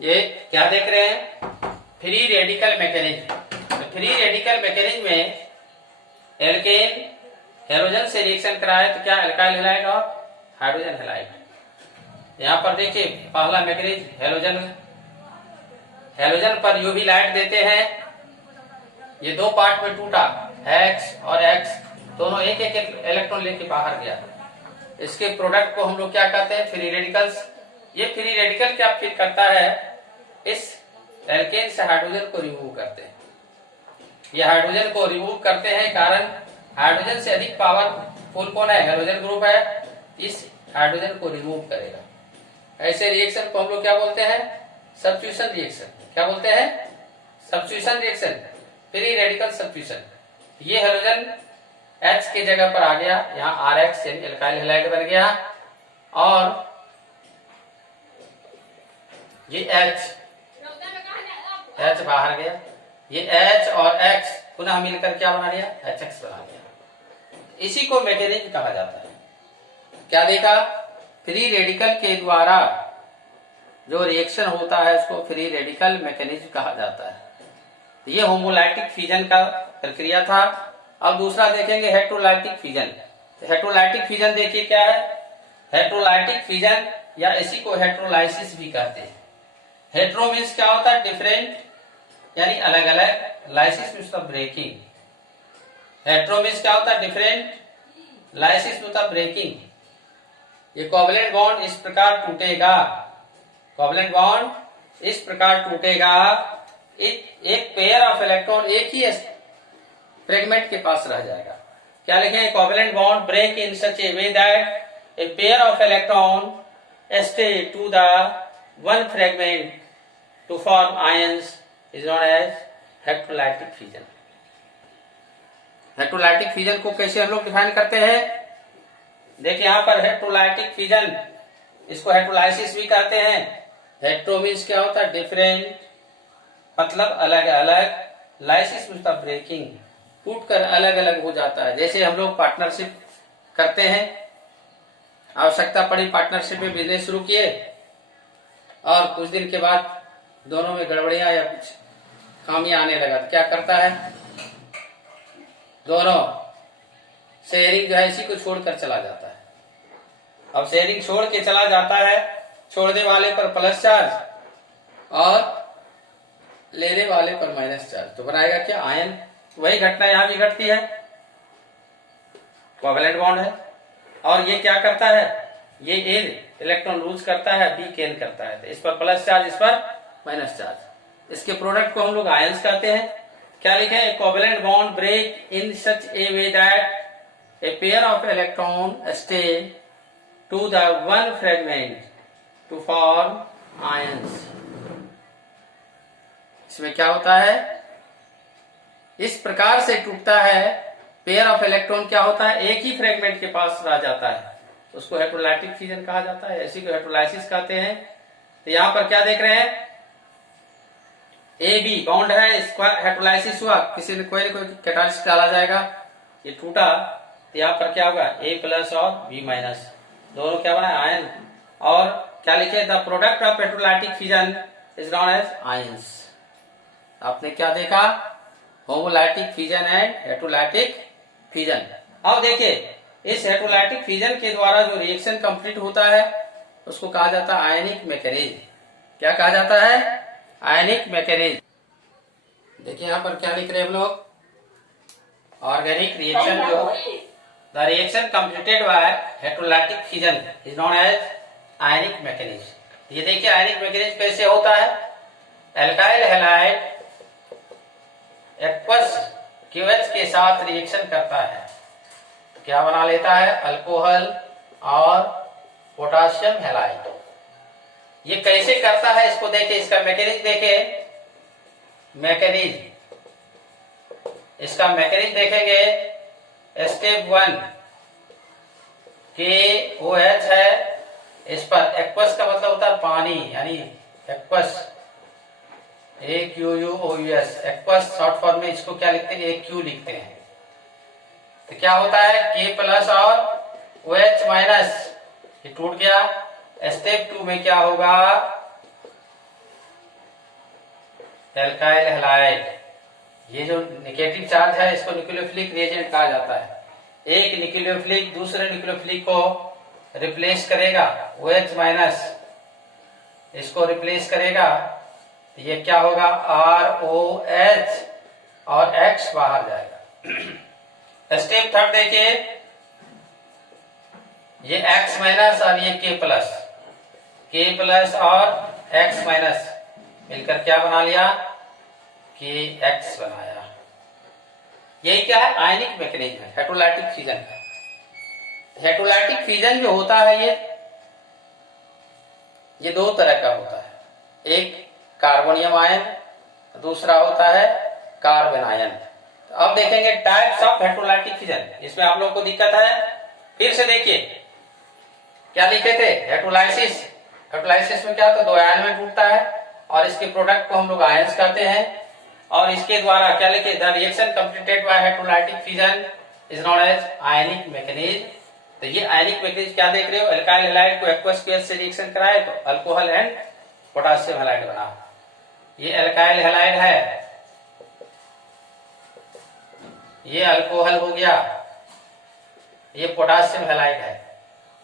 ये क्या देख रहे हैं? Free radical mechanism. तो फ्री रेडिकल मैकेनिज्म में एल्केन हेलोजन से रिएक्शन कराए तो क्या अल्काइल हैलाइड और हाइड्रोजन हैलाइड। यहाँ पर देखिए पहला मैकेनिज्म हेलोजन पर यूवी लाइट देते हैं, ये दो पार्ट में टूटा, X और X दोनों एक एक इलेक्ट्रॉन लेके बाहर गया। इसके प्रोडक्ट को हम लोग क्या कहते हैं? Free radicals. ये फ्री रेडिकल क्या फिर करता है? इस एल्केन से हाइड्रोजन को रिमूव करते हैं। ये हाइड्रोजन को रिमूव करते हैं, कारण हाइड्रोजन से अधिक पावरफुल कौन है? हेलोजन ग्रुप है, इस हाइड्रोजन को रिमूव करेगा। ऐसे रिएक्शन को हम लोग क्या बोलते हैं? Substitution reaction. क्या बोलते हैं? Substitution reaction, free radical substitution. ये हेलोजन H की जगह पर आ गया, यहाँ RX यानी एल्काइल हैलाइड बन गया, और ये H बाहर गया। ये H और X पुनः मिलकर क्या बना लिया? HX बना लिया। इसी को मैकेनिज्म कहा जाता है। क्या देखा? फ्री रेडिकल के द्वारा जो रिएक्शन होता है उसको फ्री रेडिकल मैकेनिज्म कहा जाता है। ये होमोलाइटिक फिजन का प्रक्रिया था। अब दूसरा देखेंगे हेट्रोलाइटिक फिजन। हेट्रोलाइटिक फिजन देखिए क्या है? हेट्रोलाइटिक फिजन या इसी को हेट्रोलाइसिस भी कहते हैं। हेट्रो मीन्स क्या होता है? डिफरेंट यानी अलग अलग, lysis means breaking. Hetero means क्या होता है? Different, lysis means breaking. ये कोवलेंट बॉन्ड इस प्रकार टूटेगा, कोवलेंट बॉन्ड इस प्रकार टूटेगा, एक पेयर ऑफ इलेक्ट्रॉन एक ही फ्रेगमेंट के पास रह जाएगा। क्या लिखेंगे? Covalent bond break in such a way that a pair of electron stay to the one fragment to form ions is known as heterolytic fission. Heterolytic fission को कैसे हम लोग डिफाइन करते हैं? देखिए यहाँ पर हेट्रोलाइटिक फिजन, इसको हेट्रोलाइसिस भी कहते हैं। हेट्रो मीन्स क्या होता है? डिफरेंट मतलब अलग अलग, लाइसिस मीन्स ब्रेकिंग, टूट कर अलग अलग हो जाता है। जैसे हम लोग पार्टनरशिप करते हैं, आवश्यकता पड़ी पार्टनरशिप में बिजनेस शुरू किए, और कुछ दिन के बाद दोनों में गड़बड़ियां या कुछ खामियां आने लगा, तो क्या करता है? दोनों शेयरिंग जो है इसी को छोड़कर चला जाता है। अब शेयरिंग छोड़ के चला जाता है, छोड़ने वाले पर प्लस चार्ज और लेने वाले पर माइनस चार्ज, तो बनाएगा क्या? आयन। वही घटना यहां भी घटती है, कोवलेंट बॉन्ड है, और ये क्या करता है? ये ए इलेक्ट्रॉन लूज करता है, बी गेन करता है, तो इस पर प्लस चार्ज, इस पर माइनस चार्ज। इसके प्रोडक्ट को हम लोग आयंस कहते हैं। क्या लिखे? A covalent bond break in such a way that a pair of electron stay to the one fragment to form ions. इसमें क्या होता है? इस प्रकार से टूटता है, पेयर ऑफ इलेक्ट्रॉन क्या होता है? एक ही फ्रेगमेंट के पास रह जाता है, उसको हेट्रोलाइटिक फिजन कहा जाता है, इसी को हेट्रोलाइसिस कहते हैं। तो यहाँ पर क्या देख रहे हैं? ए बी बॉन्ड है, इसका हेट्रोलाइसिस हुआ, किसी ने कोई न कोई कैटालिस्ट डाला जाएगा, ये टूटा, तो यहाँ पर क्या होगा? ए प्लस और बी माइनस, दोनों क्या बना? आयन। और क्या लिखे? The product of heterolytic fission is known as ions. आपने क्या देखा? Homolytic fission and heterolytic fission. अब देखिए इस हेट्रोलाइटिक फिजन के द्वारा जो रिएक्शन कंप्लीट होता है उसको कहा जाता है आयनिक मैकेनिज्म। क्या कहा जाता है? Ionic mechanism. देखिए यहाँ पर क्या लिख रहे हैं हम लोग? ऑर्गेनिक रिएक्शन जो the reaction completed by heterolytic fission is known as ionic mechanism. ये देखिए आयनिक मैकेनिज्म कैसे होता है? एल्काइल हैलाइड एक्वस QH के साथ रिएक्शन करता है, क्या बना लेता है? अल्कोहल और पोटासियम हैलाइड। ये कैसे करता है इसको देखे, इसका मैकेनिज्म देखे। मैकेनिज्म, इसका मैकेनिज्म देखेंगे। स्टेप 1 KOH है, इस पर एक्वस का मतलब होता है पानी, यानी aqueous, AQUOUS, aqueous short form में इसको क्या लिखते हैं? AQ लिखते हैं। तो क्या होता है? K प्लस और OH माइनस, ये टूट गया। स्टेप 2 में क्या होगा? एल्काइल हैलाइड, ये जो नेगेटिव चार्ज है इसको न्यूक्लियोफिलिक रिएजेंट कहा जाता है। एक न्यूक्लियोफिलिक दूसरे न्यूक्लियोफिलिक को रिप्लेस करेगा, OH माइनस इसको रिप्लेस करेगा, तो ये क्या होगा, ROH और X बाहर जाएगा। स्टेप थर्ड देखिए, ये X माइनस और ये K प्लस और X माइनस मिलकर क्या बना लिया, KX बनाया। यही क्या है, आयनिक मैकेनिज्म है हेटेरोलाइटिक फ्यूजन का। हेटेरोलाइटिक फ्यूजन जो होता है ये दो तरह का होता है, एक कार्बोनियम आयन, दूसरा होता है कार्बन आयन। तो अब देखेंगे टाइप्स ऑफ हेटेरोलाइटिक फ्यूजन। इसमें आप लोगों को दिक्कत है, फिर से देखिए क्या लिखे थे, हेटेरोलाइसिस। हेटेरोलाइसिस में क्या होता है, दो आयन में टूटता है और इसके प्रोडक्ट को हम लोग आयंस कहते हैं, और इसके द्वारा क्या लिखे, the reaction completed by heterolytic fusion is known as ionic mechanism. तो ये आयनिक मैकेनिज्म क्या देख रहे हो, एल्काइल हैलाइड को एक्वस केस से रिएक्शन कराए तो अल्कोहल एंड पोटेशियम हैलाइड बना। ये एल्काइल हैलाइड है, ये अल्कोहल हो गया, ये पोटेशियम हैलाइड है।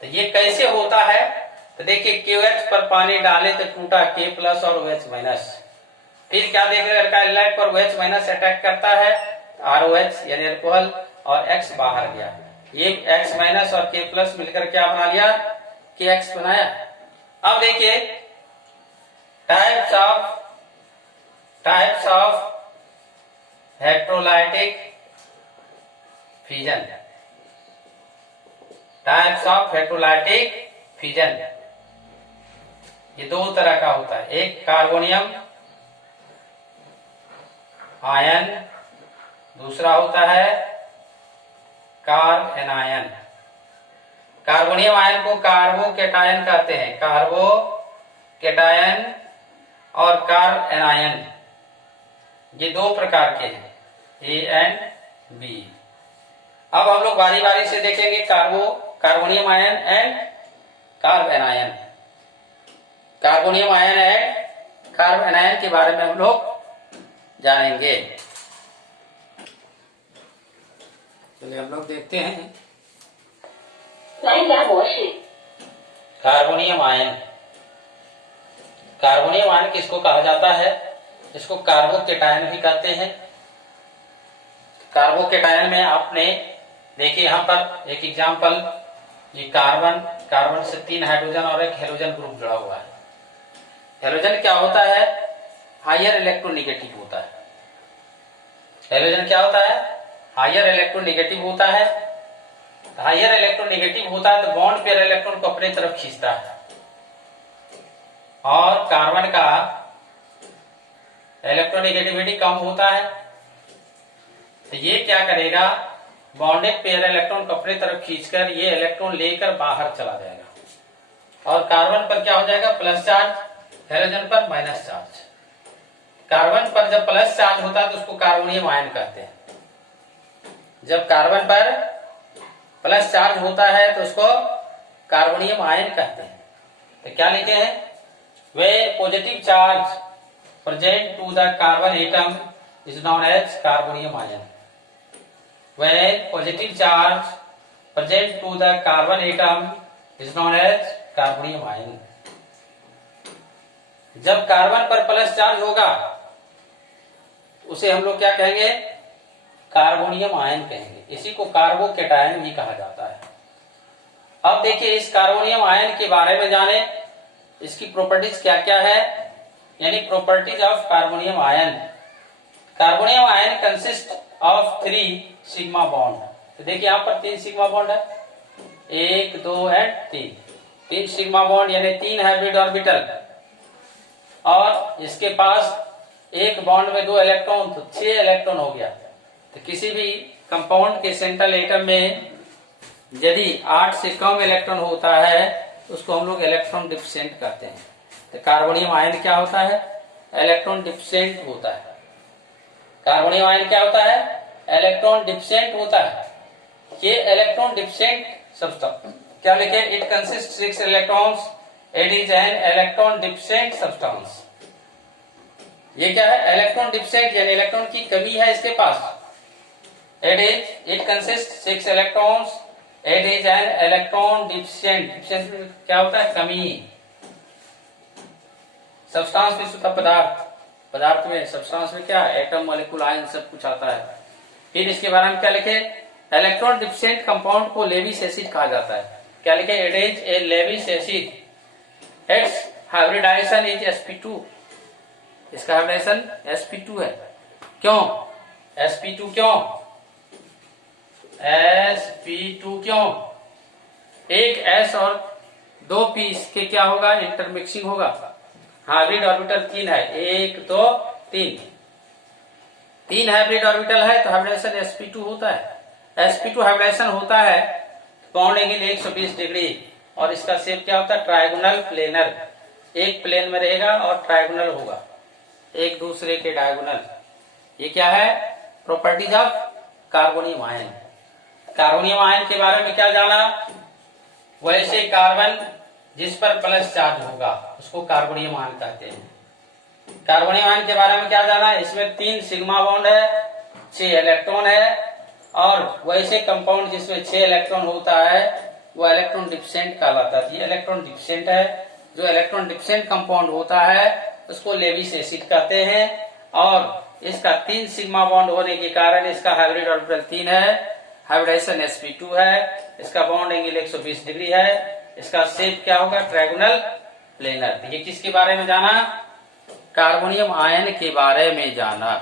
तो ये कैसे होता है, तो देखिए KOH पर पानी डाले तो टूटा K प्लस और OH माइनस। फिर क्या देख रहे हो, एल्काइल हैलाइड पर OH माइनस अटैक करता है, ROH यानी अल्कोहल, और X बाहर गया। ये X माइनस और K प्लस मिलकर क्या बना लिया, KX बनाया। अब देखिए types of heterolytic fusion. Types of heterolytic fusion ये दो तरह का होता है, एक कार्बोनियम आयन, दूसरा होता है कार्ब एनायन। कार्बोनियम आयन को कार्बोकेटायन कहते हैं, कार्बोकेटायन और कार्ब एनायन ये दो प्रकार के हैं, A एंड B। अब हम लोग बारी बारी से देखेंगे carbonium ion and carb anion. Carbonium ion and carb anion के बारे में हम लोग जानेंगे। चलिए हम लोग देखते हैं कार्बोनियम आयन। कार्बोनियम आयन किसको कहा जाता है, इसको कार्बोकेटायन भी कहते हैं। कार्बोकेटायन में आपने देखिए यहां पर एक एग्जांपल, ये कार्बन से 3 हाइड्रोजन और एक हेलोजन ग्रुप जुड़ा हुआ है। हेलोजन क्या होता है, हायर इलेक्ट्रोनेगेटिव होता है। हेलोजन क्या होता है, हायर इलेक्ट्रोनेगेटिव होता है। हायर इलेक्ट्रोनेगेटिव होता है तो बॉन्ड पेयर इलेक्ट्रॉन को अपनी तरफ खींचता है, और कार्बन का इलेक्ट्रोनेगेटिविटी कम होता है, तो ये क्या करेगा, बॉन्डेड पेयर इलेक्ट्रॉन को अपनी तरफ खींचकर ये इलेक्ट्रॉन लेकर बाहर चला जाएगा, और कार्बन पर क्या हो जाएगा, प्लस चार्ज, हेलोजन पर माइनस चार्ज। कार्बन पर जब प्लस चार्ज होता है तो उसको कार्बोनियम आयन कहते हैं। जब कार्बन पर प्लस चार्ज होता है तो उसको कार्बोनियम आयन कहते हैं। तो क्या लिखे हैं, when positive charge present to the carbon atom is known as carbonium ion. When positive charge present to the carbon atom is known as carbonium ion. जब कार्बन पर प्लस चार्ज होगा उसे हम लोग क्या कहेंगे, कार्बोनियम आयन कहेंगे। इसी को कार्बोकेटायन भी कहा जाता है। अब देखिए इस कार्बोनियम आयन के बारे में जाने, इसकी प्रॉपर्टीज क्या क्या है, यानी properties of carbonium ion. Carbonium ion consist of 3 sigma bond. तो देखिए यहाँ पर 3 सिग्मा बॉन्ड है, 1 2 एंड 3 सिग्मा बॉन्ड यानी 3 हाइब्रिड ऑर्बिटल, और इसके पास एक बॉन्ड में 2 इलेक्ट्रॉन, तो 6 इलेक्ट्रॉन हो गया। तो किसी भी कंपाउंड के सेंट्रल एटम में यदि 8 से कम इलेक्ट्रॉन होता है तो उसको हम लोग इलेक्ट्रॉन डिफिशिएंट कहते हैं। तो कार्बोनियम आयन क्या होता है, इलेक्ट्रॉन डिफिशिएंट होता है। कार्बोनियम आयन क्या होता है, इलेक्ट्रॉन डिफिशिएंट होता है। ये इलेक्ट्रॉन डिफिशिएंट सब्सटेंस क्या लिखे, it consist 6 electrons, it is an electron deficient substance. ये क्या है, इलेक्ट्रॉन डिफिशिएंट यानी इलेक्ट्रॉन की कमी है इसके पास। It consist 6 electrons, it is an electron deficient. Deficient क्या होता है, कमी। सब्सटेंस में शुद्ध पदार्थ, पदार्थ में सब्सटेंस में क्या है, एटम मॉलिक्यूल आयन सब कुछ आता है। फिर इसके बारे में क्या लिखे, इलेक्ट्रॉन डिफिशिएंट कंपाउंड को लेविस एसिड कहा जाता है। क्या लिखे, it is a Lewis acid, it's hybridization is sp2, इसका हाइब्रिडाइजेशन sp2 है। क्यों sp2, क्यों sp2 क्यों, एक s और 2 p के क्या होगा, इंटरमिक्सिंग होगा। हाइब्रिड ऑर्बिटल 3 है, 1 2 3, 3 हाइब्रिड ऑर्बिटल है तो हाइब्रिडाइजेशन sp2 होता है। sp2 हाइब्रिडाइजेशन होता है बॉन्ड एंगल 120 डिग्री, और इसका शेप क्या होता है, ट्रायगोनल प्लेनर, एक प्लेन में रहेगा और ट्रायगोनल होगा, एक दूसरे के डायगोनल। ये क्या है, properties of carbonium ion. Carbonium ion के बारे में क्या जाना, वैसे कार्बन जिस पर प्लस चार्ज होगा उसको कार्बोनियम आयन कहते हैं। कार्बोनियम आयन के बारे में क्या जाना, इसमें 3 सिग्मा बॉन्ड है, 6 इलेक्ट्रॉन है, और वैसे कंपाउंड जिसमें 6 इलेक्ट्रॉन होता है वो इलेक्ट्रॉन डिफिशिएंट कहलाता है। ये इलेक्ट्रॉन डिफिशिएंट है, जो इलेक्ट्रॉन डिफिशिएंट कंपाउंड होता है उसको लेविस एसिड कहते हैं, और इसका 3 सिग्मा बॉन्ड होने के कारण इसका हाइब्रिड ऑर्बिटल 3 है, हाइब्रिडाइजेशन sp2 है, इसका बॉन्ड एंगल 120 डिग्री है, इसका शेप क्या होगा, ट्रायगोनल प्लेनर। ये किसके बारे में जाना, कार्बोनियम आयन के बारे में जाना।